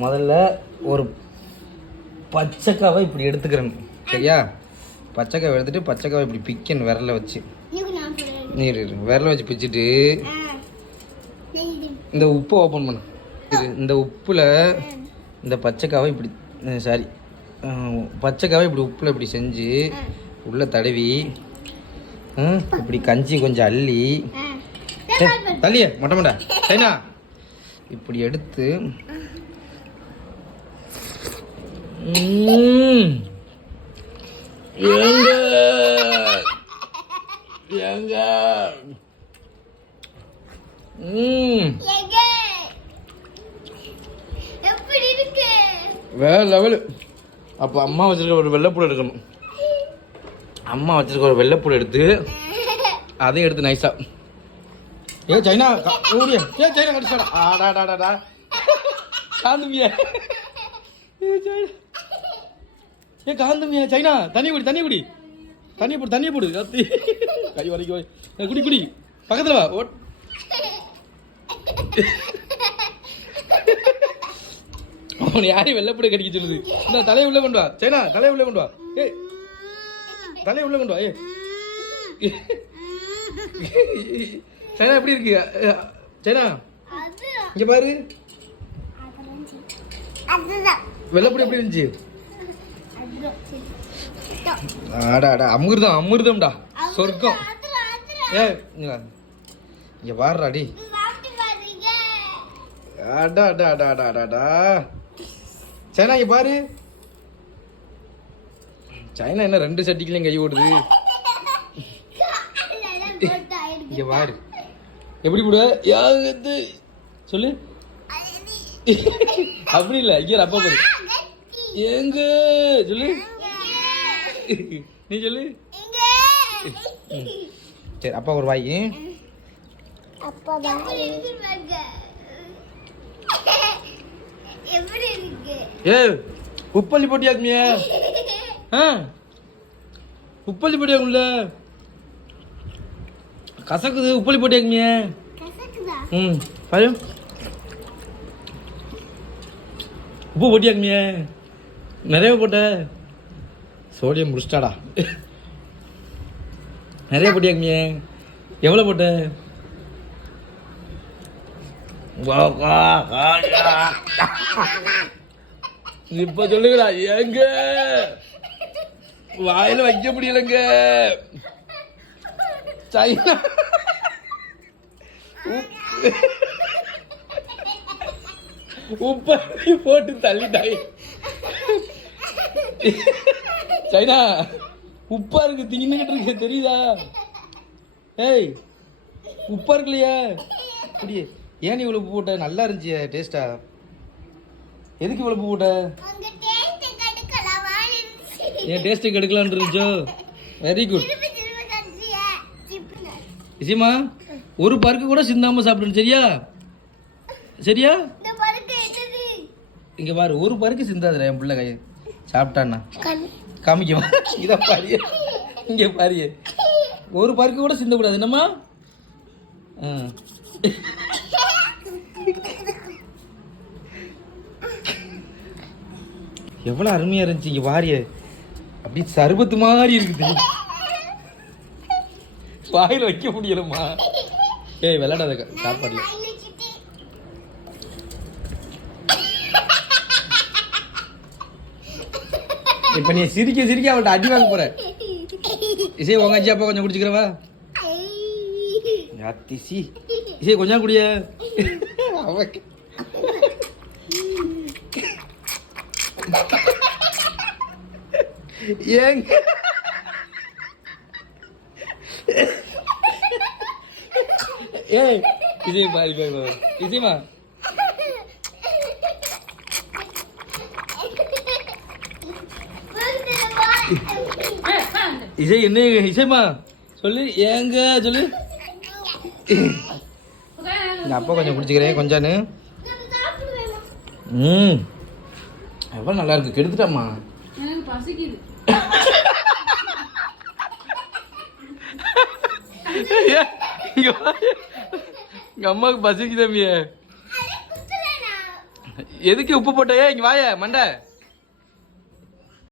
முதல்ல ஒரு பச்சைக்காவை இப்படி எடுத்துக்கிறேன் சரியா? பச்சைக்காவை எடுத்துட்டு பச்சைக்காவை இப்படி பிக்கணும் விரல வச்சு. நீர் விரல வச்சு பிச்சுட்டு இந்த உப்பை ஓப்பன் பண்ணு. இந்த உப்பில் இந்த பச்சைக்காவை இப்படி சாரி பச்சைக்காவை இப்படி உப்பில் இப்படி செஞ்சு உள்ள தடவி இப்படி கஞ்சி கொஞ்சம் அள்ளி. தள்ளியே மொட்டை மொட்டை. சரிண்ணா இப்படி எடுத்து எங்க? இருக்கு? வேற லெவலு. அப்போ அம்மா வச்சிருக்க ஒரு வெள்ளைப்பூடு எடுக்கணும். அம்மா வச்சிருக்க ஒரு வெள்ளைப்பூடு எடுத்து அதையும் எடுத்து நைஸா ஏ சைனா ஓடிய ஏ சைனா கடிச்சாடா ஆடாடாடாடா காந்துமியா. ஏ சைனா. ஏ காந்துமியா சைனா தண்ணி குடி தண்ணி குடி. தண்ணி போடு தண்ணி போடு. கத்தி கை வரைக்கும். ஏ, குடி குடி. பக்கத்துல வா. ஓட். அவன் யாரையும் வெள்ளப்படி கடிக்க சொல்லுது. இந்த தலையை உள்ள கொண்டு வா. சைனா தலையை உள்ள கொண்டு வா. ஏய். தலையை உள்ள கொண்டு வா. ஏய். சைனா எப்படி இருக்கு? சைனா இங்க பாரு. வெள்ளப்படி எப்படி இருந்துச்சு? அதுதான் ஆடா ஆடா அமிர்தம் அமிர்தம்டா. சொர்க்கம். ஏ இங்க வா. இங்க வாடுறா டி இது சாப்பிட்டு பாருங்க அடா அடா அடா அடா அடாடா சைனா இங்க பாரு. சைனா என்ன ரெண்டு சட்டிக்கலையும் கை ஓடுது. இங்க பாரு. எப்படி போடுவ யாரு சொல்லு. அப்படி இல்ல இங்க அப்பா பாரு. எங்க? சொல்லு. நீ சொல்லு. சரி அப்பா ஒரு வாய். எப்படி ஏ உப்பள்ளி போட்டியாக்குமிய ஆ? உப்பள்ளி போட்டியாக்கும்ல கசக்குது உப்பள்ளி போட்டியாக்குமிய ம் பாரு. உப்பு போட்டியாக்குமியே நிறைய போட்ட சோடியம் முடிச்சிட்டாடா. நிறைய போட்டியாக்குமியா எவ்வளோ போட்ட? வா, இப்ப சொல்லுங்களா எங்க வாயில வைக்க முடியலங்க. சைனா. உப்பை போட்டு தள்ளிட்டாய். சைனா உப்பா இருக்கு தின்னுகிட்டு இருக்க தெரியுதா? ஏய் உப்பா இருக்குல்லையா? இப்படி ஏன் நீ இவ்வளோ உப்பு போட்ட? நல்லா இருந்துச்சு டேஸ்டா எதுக்கு இவ்வளோ உப்பு போட்ட? என் டேஸ்ட்டு கெடுக்கலான்னு இருந்துச்சோ. வெரி குட் இசிமா ஒரு பருக்கு கூட சிந்தாம சாப்பிடணும் சரியா? சரியா? இங்க பாரு ஒரு பருக்கு சிந்தாதுடா என் பிள்ளை கை சாப்பிட்டான்னா கண் காமிக்கவா? இதை பாரு. இங்க பாரு. ஒரு பருக்கு கூட சிந்தக்கூடாது. என்னம்மா? ஆ. எவ்வளவு அருமையா இருந்துச்சு இங்க பாரு. அப்படி சர்பத்து மாதிரி இருக்குது. வாயில வைக்க முடியலம்மா. ஏய் விளையாடாத சாப்பாடுல வாயில வச்சுட்டு இப்ப நீ சிரிக்க சிரிக்க அவள்கிட்ட அடி வாங்க போற இசை உங்க அஜி அப்பா கொஞ்சம் குடிச்சுக்கிறவா அத்திசி இசை கொஞ்சம் குடிய அவ ஏங்க ஏய் இசை பாரு பாரு பாரு இசைமா இசை என்ன இசைமா சொல்லு ஏங்க சொல்லு. எங்கள் அப்பா கொஞ்சம் குடிச்சுக்கிறேன் கொஞ்சான்னு. ம். எவ்வளோ நல்லா இருக்கு கெடுத்துட்டாம்மா. எனக்கு பசிக்குது. இங்க பாரு. எங்க அம்மாவுக்கு பசிக்குதாமியே எதுக்கு உப்பு போட்டே? இங்க வாய மண்டை.